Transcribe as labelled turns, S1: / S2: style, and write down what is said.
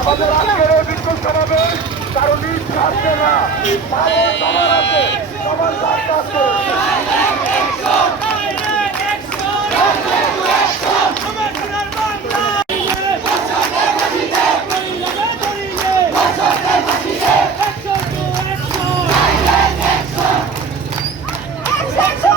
S1: আমাদের আজকের বিক্ষোভ জানাবে কারণ ইচ্ছা আসছে না। Texas!